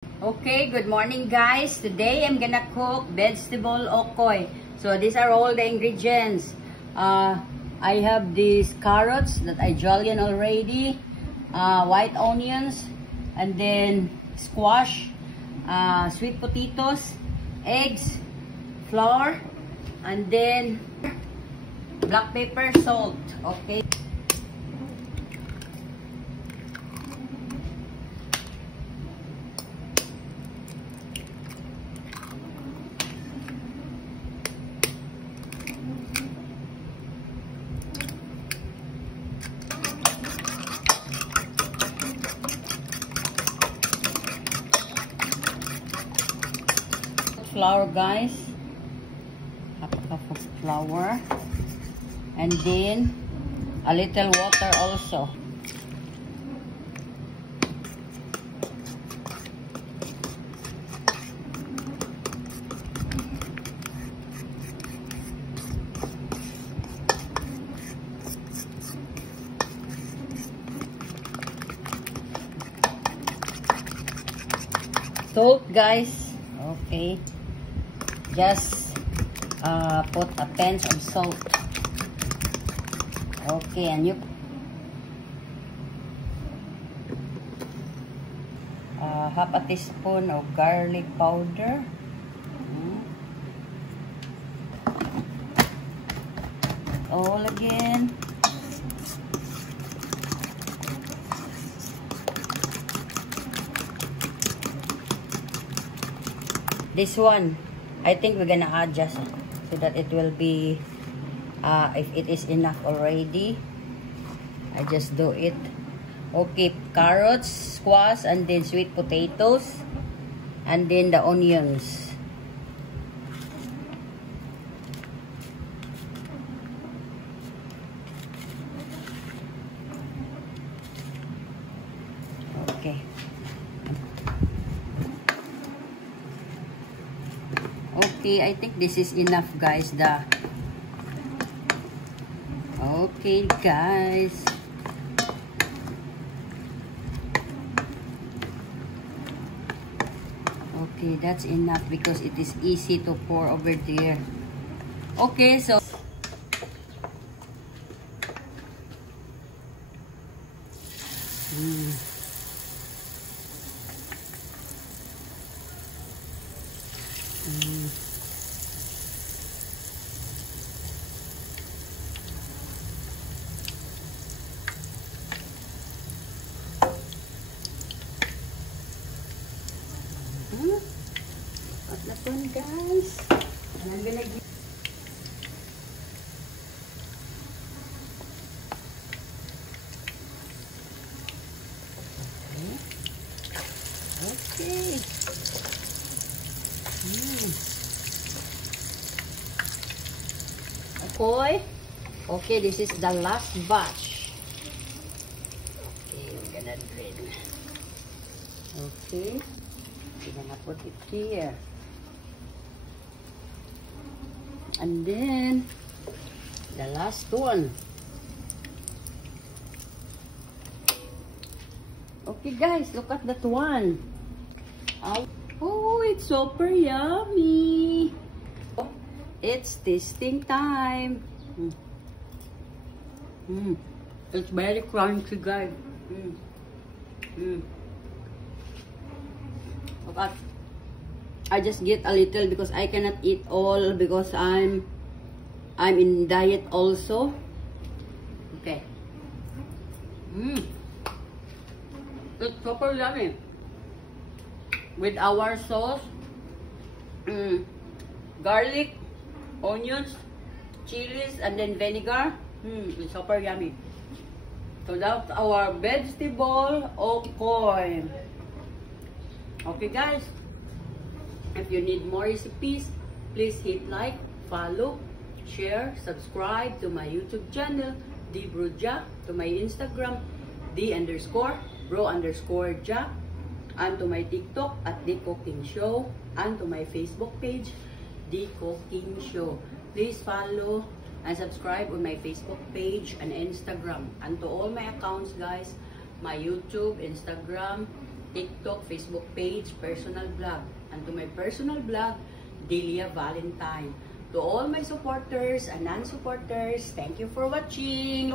Okay, good morning guys. Today I'm gonna cook vegetable okoy. So these are all the ingredients. I have these carrots that I julienne already, white onions, and then squash, sweet potatoes, eggs, flour, and then black pepper, salt. Okay. Flour, guys, half a cup of flour, and then a little water also. Salt, guys. Okay. Just put a pinch of salt. Okay, and you half a teaspoon of garlic powder. All again. This one, I think we're gonna adjust so that it will be, if it is enough already, I just do it. Okay, carrots, squash, and then sweet potatoes, and then the onions. Okay. Okay, I think this is enough, guys. Okay, guys. Okay, that's enough because it is easy to pour over there. Okay, so at na po, guys. And I'm gonna give okay. Okay. Okay, this is the last batch. Okay, we're gonna drain. Okay. We're gonna put it here. And then the last one. Okay, guys, look at that one. Oh, it's super yummy. It's tasting time. It's very crunchy, guys. Okay. I just get a little because I cannot eat all because I'm in diet also. Okay. It's super yummy. With our sauce, garlic, onions, chilies, and then vinegar. It's super yummy. So that's our vegetable okoy. Okay, guys. If you need more recipes, please hit like, follow, share, subscribe to my YouTube channel, dbroja, to my Instagram, d_bro_ja, and to my TikTok at The Cooking Show, and to my Facebook page, The Cooking Show. Please follow and subscribe on my Facebook page and Instagram. And to all my accounts, guys, my YouTube, Instagram, TikTok, Facebook page, personal blog. And to my personal blog, Delia Valentine. To all my supporters and non-supporters, thank you for watching.